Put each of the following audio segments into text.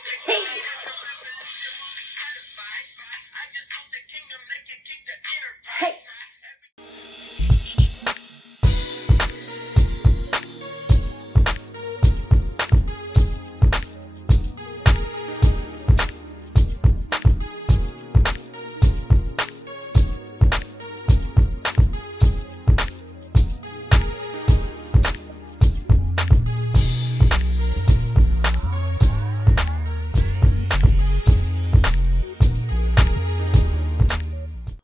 Hey. Hey.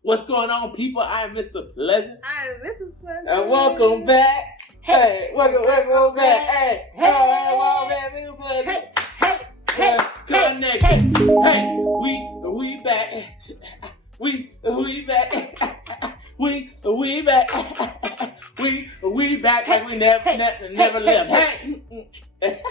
What's going on, people? I'm Mr. Pleasant. I'm Mrs. Pleasant. And welcome back. Hey, welcome back. Hey, welcome back, Mr. Pleasant. Hey. Connect. Hey. Hey, we back. We back. We back. We back like we never left. Hey.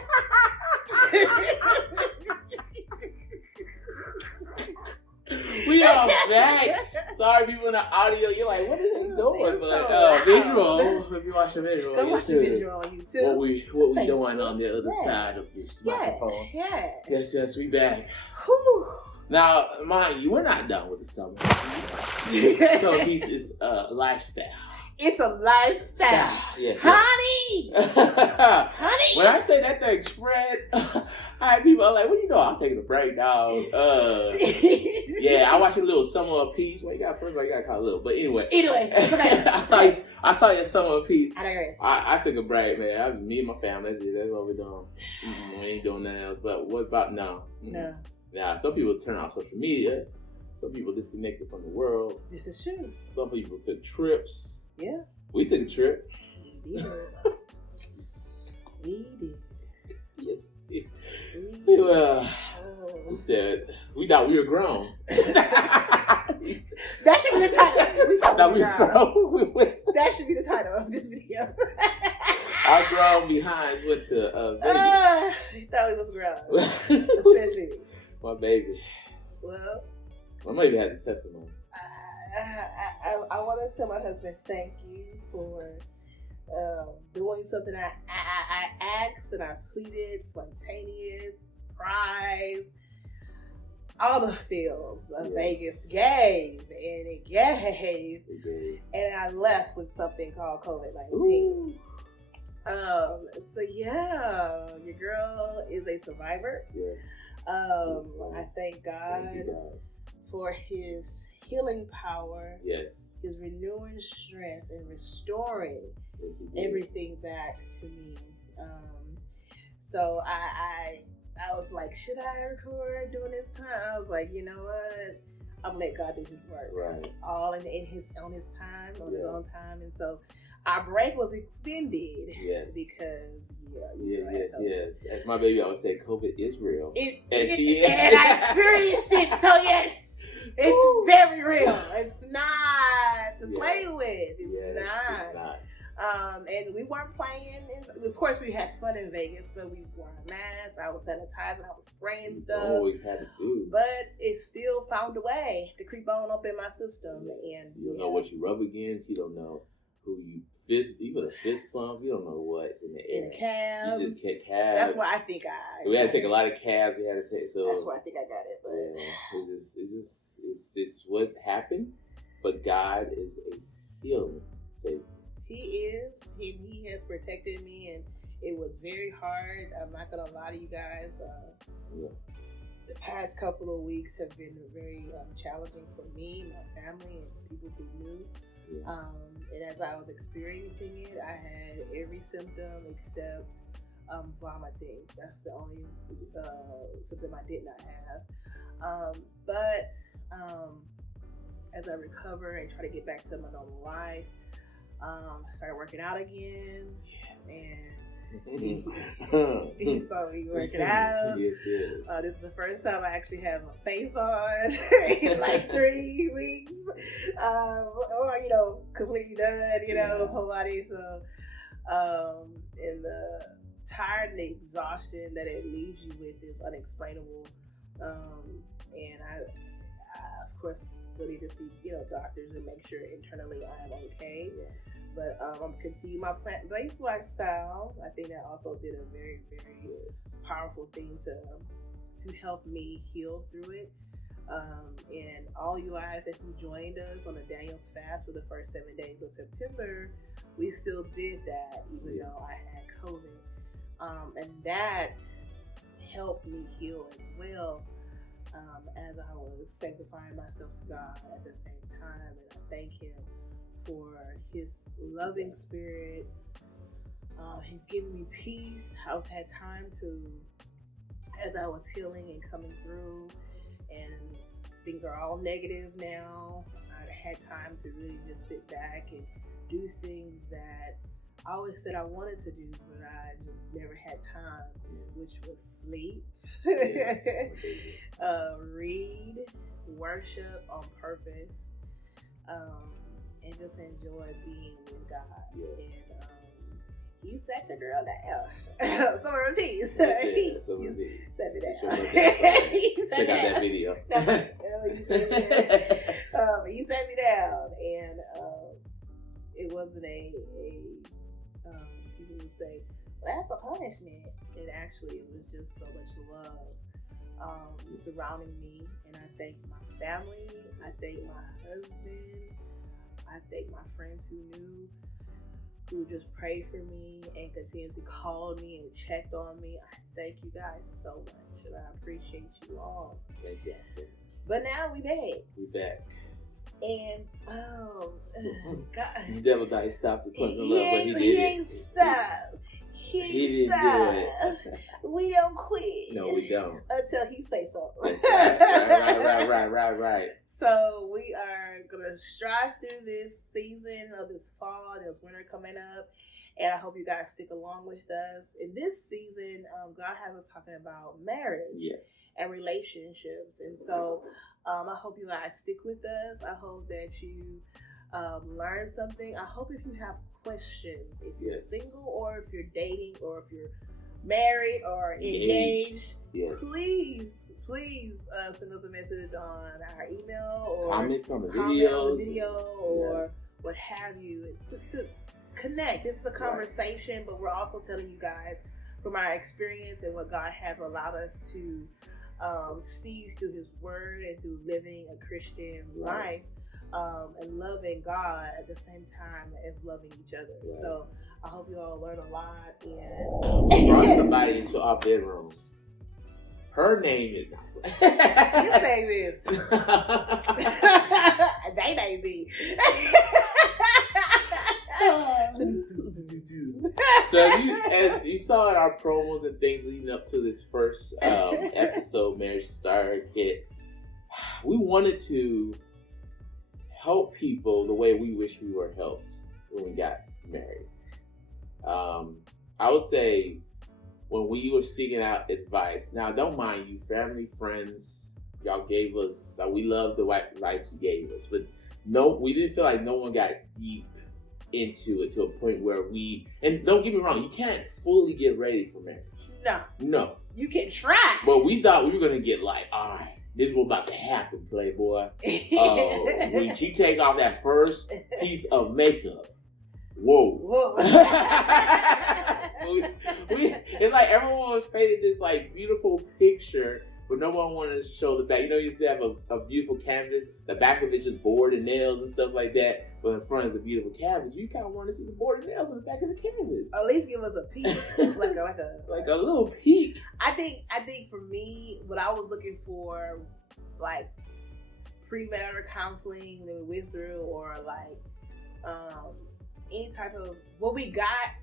We are back. Sorry, people in the audio. You're like, what are they doing? But visual. If you watch the visual, go watch the visual on YouTube. What we doing on the other side of this microphone? Yeah. Yes, we back. Whew. Now, mind you, we're not done with the summer. So this is a lifestyle. It's a lifestyle. Yes. Honey. When I say that thing spread, I people are like, what you doing? I'm taking a break, dog. Yeah, I watched a little Summer of Peace. Well, you got first of all, you got to call it little. But anyway. It's okay. I saw your Summer of Peace. I digress. I took a break, man. Me and my family, that's it. That's what we're doing. We ain't doing nothing else. But what about now? No. Now, some people turn off social media. Some people disconnected from the world. This is true. Some people took trips. Yeah. We took a trip. We did. Yes, we said we thought we were grown. That should be the title. We thought we were grown. That should be the title of this video. Our grown behinds went to Vegas. He thought he was grown. Essentially. My baby. Well, my baby has a testimony. I want to tell my husband thank you for doing something I asked and I pleaded, spontaneous, surprise, all the feels of Vegas gave, and it gave. And I left with something called COVID-19. So yeah, your girl is a survivor. Yes. I thank God for His healing power. Yes. His renewing strength and restoring everything back to me. So I was like, should I record during this time? I was like, you know what? I'm gonna let God do His work. Right. All on His time, on His own time. And so our break was extended. Yes. Because yes. As my baby always said, COVID is real. She is. And I experienced it. So yes. It's very real. It's not to play with. It's not. And we weren't playing. Of course, we had fun in Vegas, but we wore a mask. I was sanitizing. I was spraying stuff. Oh, we had to do. But it still found a way to creep on up in my system. Yes. And you don't know what you rub against. You don't know who you fist. You put a fist bump. You don't know what's in the air. In the calves. You just get calves. That's why I think we had to take a lot of calves. We had to take. So that's why I think I got it. But it's what happened. But God is a healing Savior. He is. He has protected me, and it was very hard. I'm not gonna lie to you guys. The past couple of weeks have been very challenging for me, my family, and people who knew. Yeah. And as I was experiencing it, I had every symptom except vomiting. That's the only symptom I did not have. But as I recover and try to get back to my normal life, I started working out again. Yes. And he saw me working out. Yes. This is the first time I actually have a face on in like 3 weeks. Or, completely done, whole body. So, and the tired and the exhaustion that it leaves you with is unexplainable. And I, of course, still need to see, doctors and make sure internally I am okay. Yeah. But I'm continuing my plant-based lifestyle. I think that also did a very, very powerful thing to to help me heal through it. And all you guys that who joined us on the Daniel's fast for the first 7 days of September, we still did that even though I had COVID. And that helped me heal as well, as I was sanctifying myself to God at the same time. And I thank Him for His loving spirit. He's given me peace. I was had time to, as I was healing and coming through, and things are all negative now, I had time to really just sit back and do things that I always said I wanted to do, but I just never had time, which was sleep, read, worship on purpose, and just enjoy being with God. And you sat your girl down. Summer of Peace. Summer of Peace. Sat me down. Check out that video. You sat me down, and it wasn't a people would say, well, that's a punishment. And actually, it was just so much love surrounding me. And I thank my family. I thank my husband. I thank my friends who just prayed for me and continuously called me and checked on me. I thank you guys so much, and I appreciate you all. Thank you, sir. But now we back. We back. And God, the devil thought he stopped the punch of love, but he did he ain't stopped. He didn't do it. We don't quit. No, we don't. Until he say so. That's right. So we are gonna strive through this season of this fall, this winter coming up, and I hope you guys stick along with us. In this season, God has us talking about marriage and relationships, and so I hope you guys stick with us. I hope that you learn something. I hope if you have questions, if you're single or if you're dating or if you're married or engaged, please send us a message on our email or comments on the video or what have you. It's to connect. This is a conversation, but we're also telling you guys from our experience and what God has allowed us to see through His Word and through living a Christian life, and loving God at the same time as loving each other. So I hope you all learn a lot. And we brought somebody into our bedroom. Her name is. His name is. They name me. So as you saw in our promos and things leading up to this first episode, Marriage Star Kit, we wanted to help people the way we wish we were helped when we got married. I would say when we were seeking out advice, now don't mind you, family, friends, y'all gave us, we love the advice you gave us, but no, we didn't feel like no one got deep into it to a point where and don't get me wrong, you can't fully get ready for marriage. No. You can try. But we thought we were going to get like, all right, this is what's about to happen, Playboy. When she take off that first piece of makeup, whoa. It's like everyone was painted this like beautiful picture, but no one wanted to show the back. You know, you used to have a beautiful canvas. The back of it's just board and nails and stuff like that. But in front is a beautiful canvas. You kind of want to see the board and nails in the back of the canvas. At least give us a peek, like a little peek. I think for me, what I was looking for, like premarital counseling that we went through, or like any type of what we got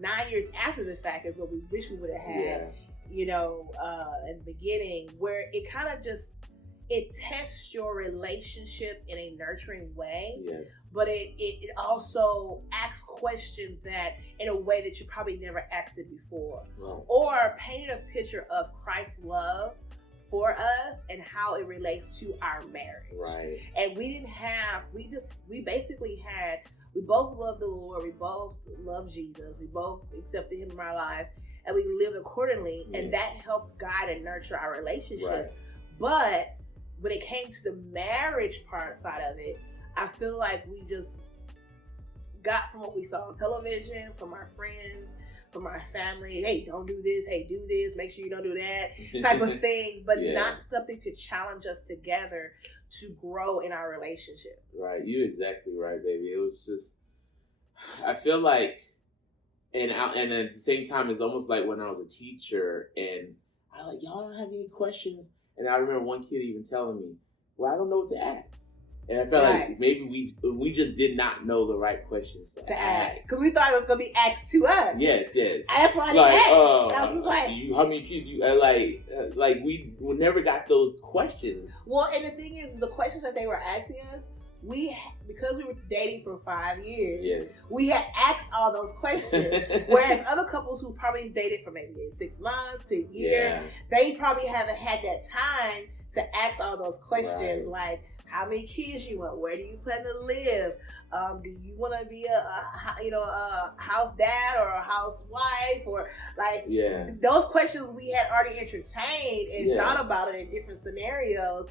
9 years after the fact is what we wish we would have had. You know, in the beginning, where it kind of just, it tests your relationship in a nurturing way, but it also asks questions that in a way that you probably never asked it before, or painted a picture of Christ's love for us and how it relates to our marriage. And we both love the Lord, we both love Jesus, we both accepted Him in our life, and we lived accordingly, and that helped guide and nurture our relationship. But when it came to the marriage side of it, I feel like we just got from what we saw on television, from our friends, from our family. Hey, don't do this. Hey, do this. Make sure you don't do that type of thing. But not something to challenge us together to grow in our relationship. Right. You're exactly right, baby. It was just, I feel like, and at the same time, it's almost like when I was a teacher and I like, y'all don't have any questions. And I remember one kid even telling me, well, I don't know what to ask. And I felt like maybe we just did not know the right questions to ask. Because we thought it was going to be asked to us. Yes. That's why I didn't ask. I was like, how many kids you, like we never got those questions. Well, and the thing is, the questions that they were asking us, because we were dating for 5 years, we had asked all those questions. Whereas other couples who probably dated for maybe 6 months to a year, they probably haven't had that time to ask all those questions, like, how many kids you want? Where do you plan to live? Do you want to be a house dad or a housewife, or like those questions we had already entertained and thought about it in different scenarios.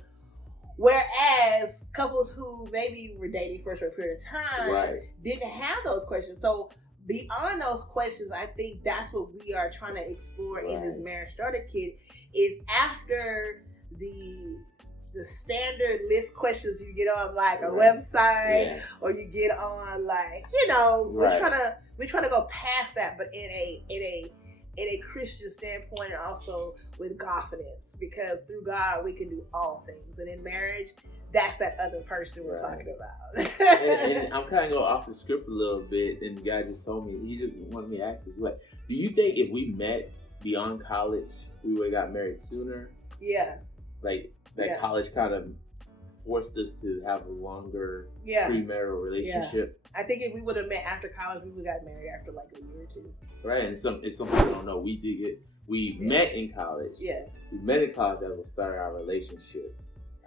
Whereas couples who maybe were dating for a short period of time didn't have those questions. So beyond those questions, I think that's what we are trying to explore in this Marriage Starter Kit. Is after the standard list questions you get on like a website or you get on like, we're trying to go past that, but in a Christian standpoint and also with confidence, because through God we can do all things, and in marriage that's that other person we're talking about. and I'm kind of going off the script a little bit, and the guy just told me, he just wanted me to ask this, like, do you think if we met beyond college we would have got married sooner? Like that college kind of forced us to have a longer premarital relationship. I think if we would have met after college, we would have got married after like a year or two. Right, and some people don't know, we met in college. We met in college that was start our relationship.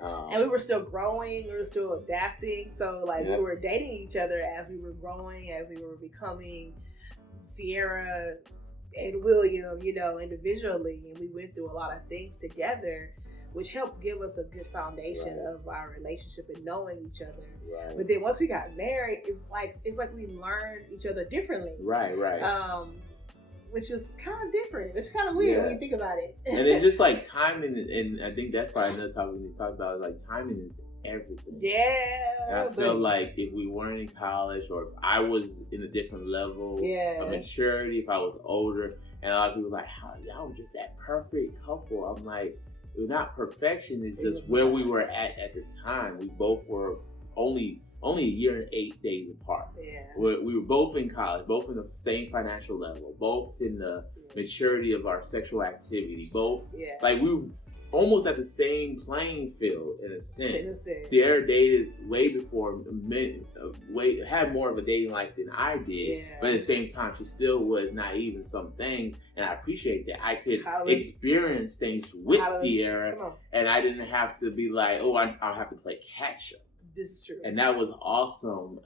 And we were still growing, we were still adapting. So like we were dating each other as we were growing, as we were becoming Sierra and William, individually. And we went through a lot of things together, which helped give us a good foundation of our relationship and knowing each other. But then once we got married, it's like we learned each other differently. Which is kind of different. It's kind of weird when you think about it. And it's just like timing, and I think that's probably another topic we need to talk about, is like timing is everything. And I feel like if we weren't in college, or if I was in a different level of maturity, if I was older, and a lot of people were like, how y'all were just that perfect couple. I'm like, it was not perfection, it's just where we were at the time. We both were only a year and 8 days apart. We were both in college, both in the same financial level, both in the maturity of our sexual activity, both like we were almost at the same playing field in a sense. Sierra dated way before, had more of a dating life than I did, but at the same time she still was naive in some things, and I appreciate that. I could experience things with Sierra, and I didn't have to be like, oh, I'll have to play catch up. This is true. And that was awesome.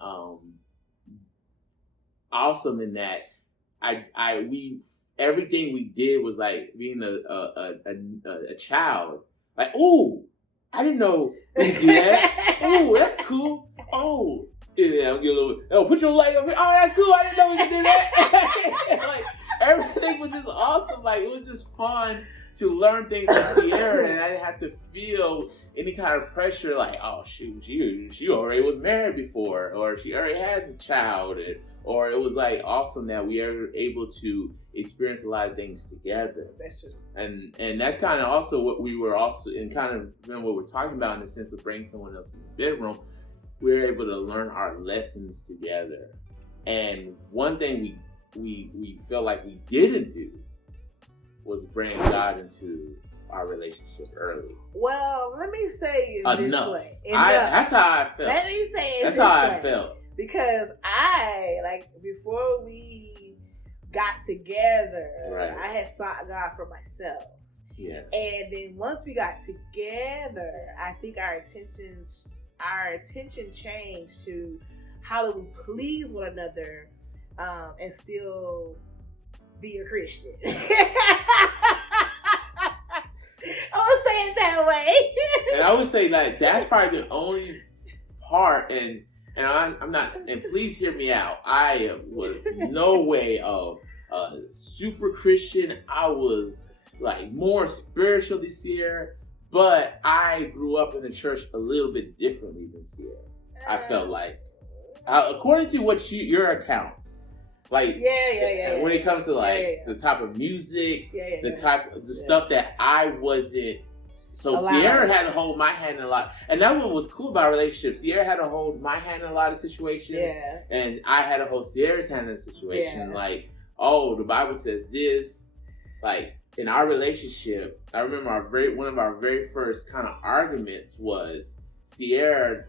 Awesome in that everything we did was like being a child. Like, oh, I didn't know we could do that. Oh, that's cool. Oh, yeah, I'll get a little. Oh, put your leg up here. Oh, that's cool. I didn't know we could do that. Like everything was just awesome. Like it was just fun to learn things from Sierra, and I didn't have to feel any kind of pressure like, oh shoot, she already was married before, or she already has a child, or it was like awesome that we are able to experience a lot of things together. That's just, and that's kind of also what we were also, and kind of what we're talking about in the sense of bringing someone else in the bedroom. We were able to learn our lessons together, and one thing we felt like we didn't do was bring God into our relationship early. Well, let me say it this way. That's how I felt. Let me say it That's this how way. I felt. Because before we got together, I had sought God for myself. Yeah. And then once we got together, I think our attention changed to how do we please one another and still be a Christian. I would say it that way. And I would say that that's probably the only part, and I'm not, and please hear me out. I was no way of super Christian. I was like more spiritual this year, but I grew up in the church a little bit differently than Sierra. I felt like, according to what your accounts, like when it comes to like the type of music, the stuff that I wasn't. So Sierra had to hold my hand in a lot, and that what was cool about our relationship. Sierra had to hold my hand in a lot of situations, and I had to hold Sierra's hand in a situation. Like, oh, the Bible says this. Like in our relationship, I remember one of our very first kind of arguments was Sierra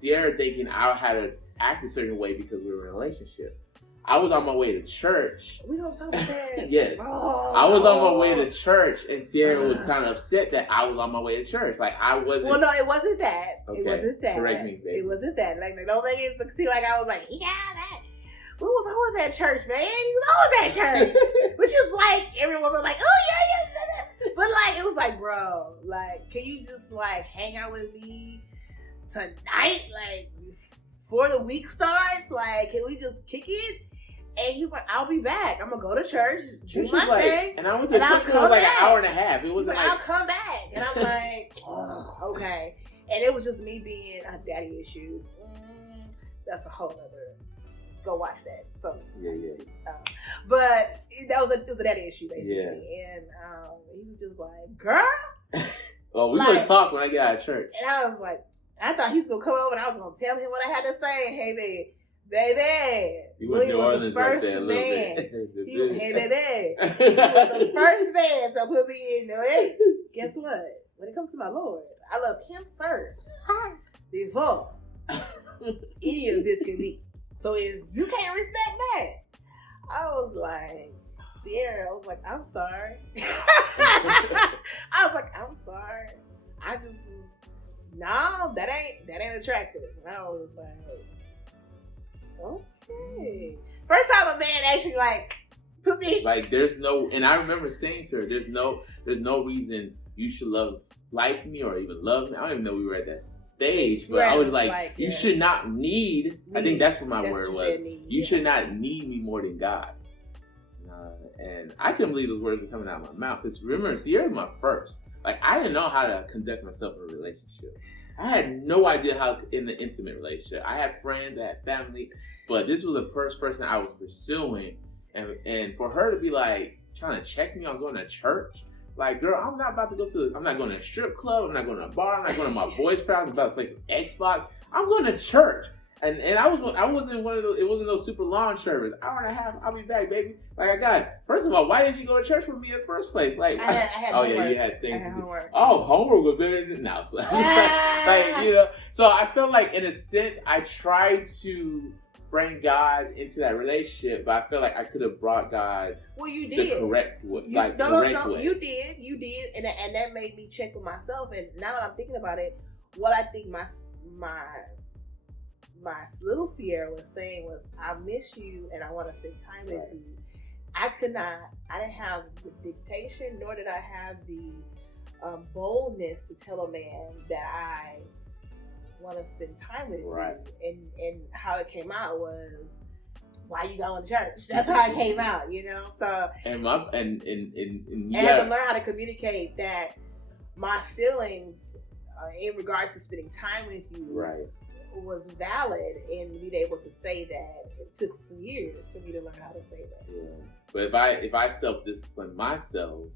thinking I had to act a certain way because we were in a relationship. I was on my way to church. We don't talk about that. Yes. Oh. I was on my way to church, and Sierra was kind of upset that I was on my way to church. Like, I wasn't. Well, no, it wasn't that. Okay. It wasn't that. Correct me, baby. It wasn't that. Like, don't make it seem like I was like, yeah, that. We was always at church, man. He was always at church. Which is like, everyone was like, oh, yeah. But, like, it was like, bro, like, can you just, like, hang out with me tonight? Like, before the week starts? Like, can we just kick it? And he's like, I'll be back. I'm going to go to church, do my thing. And I went to church for like an hour and a half. It wasn't like, I'll come back. And I'm like, oh, okay. And it was just me being daddy issues. That's a whole other, go watch that. So, but it was a daddy issue, basically. Yeah. And he was just like, girl. Well, we would talk when I get out of church. And I was like, I thought he was going to come over and I was going to tell him what I had to say. Hey, baby. He was the first right there, man. He was the first man to put me in there. Hey, guess what? When it comes to my Lord, I love him first before any of this can be. So if you can't respect that, I was like, Sierra, I was like, I'm sorry. I was like, I'm sorry. I just was, no, that ain't attractive. And I was like, okay. First time a man actually like put me like there's no, and I remember saying to her, there's no reason you should like me or even love me. I don't even know we were at that stage, but I was like you should not need. I think that's what my word was. You should not need me more than God. And I couldn't believe those words were coming out of my mouth. Because remember, Sierra was my first. Like, I didn't know how to conduct myself in a relationship. I had no idea how in the intimate relationship. I had friends, I had family, but this was the first person I was pursuing. And for her to be like trying to check me on going to church, like, girl, I'm not going to a strip club, I'm not going to a bar, I'm not going to my boy's house, I'm about to play some Xbox. I'm going to church. And I wasn't one of those, it wasn't those super long service. Hour and a half, I'll be back, baby. Like, first of all, why didn't you go to church with me in the first place? Like, I had homework. Yeah, you had things to do. Homework. Oh, homework was better than now. Like, you know, so I feel like in a sense, I tried to bring God into that relationship, but I feel like I could have brought God the correct way. You did. And that made me check with myself. And now that I'm thinking about it, what I think my little Sierra was saying was, I miss you and I want to spend time with you. I didn't have the dictation, nor did I have the boldness to tell a man that I want to spend time with you. And how it came out was, why you going to church? That's how it came out, you know? So and I had to learn how to communicate that my feelings in regards to spending time with you was valid, and being able to say that. It took some years for me to learn how to say that. Yeah. But if I self-discipline myself,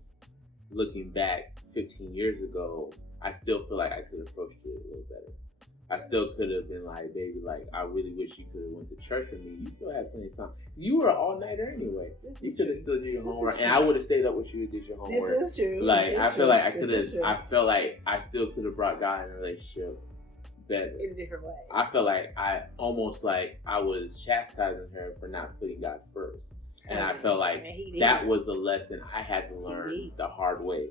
looking back 15 years ago, I still feel like I could have approached it a little better. I still could have been like, baby, like, I really wish you could have went to church with me. You still had plenty of time. You were an all-nighter anyway. You could have still did your homework, and I would have stayed up with you and did your homework. This is true. Like, I feel like I could have. I felt like I still could have brought God in a relationship better. In a different way. I felt like I was chastising her for not putting God first, and I felt like that was a lesson I had to learn the hard way.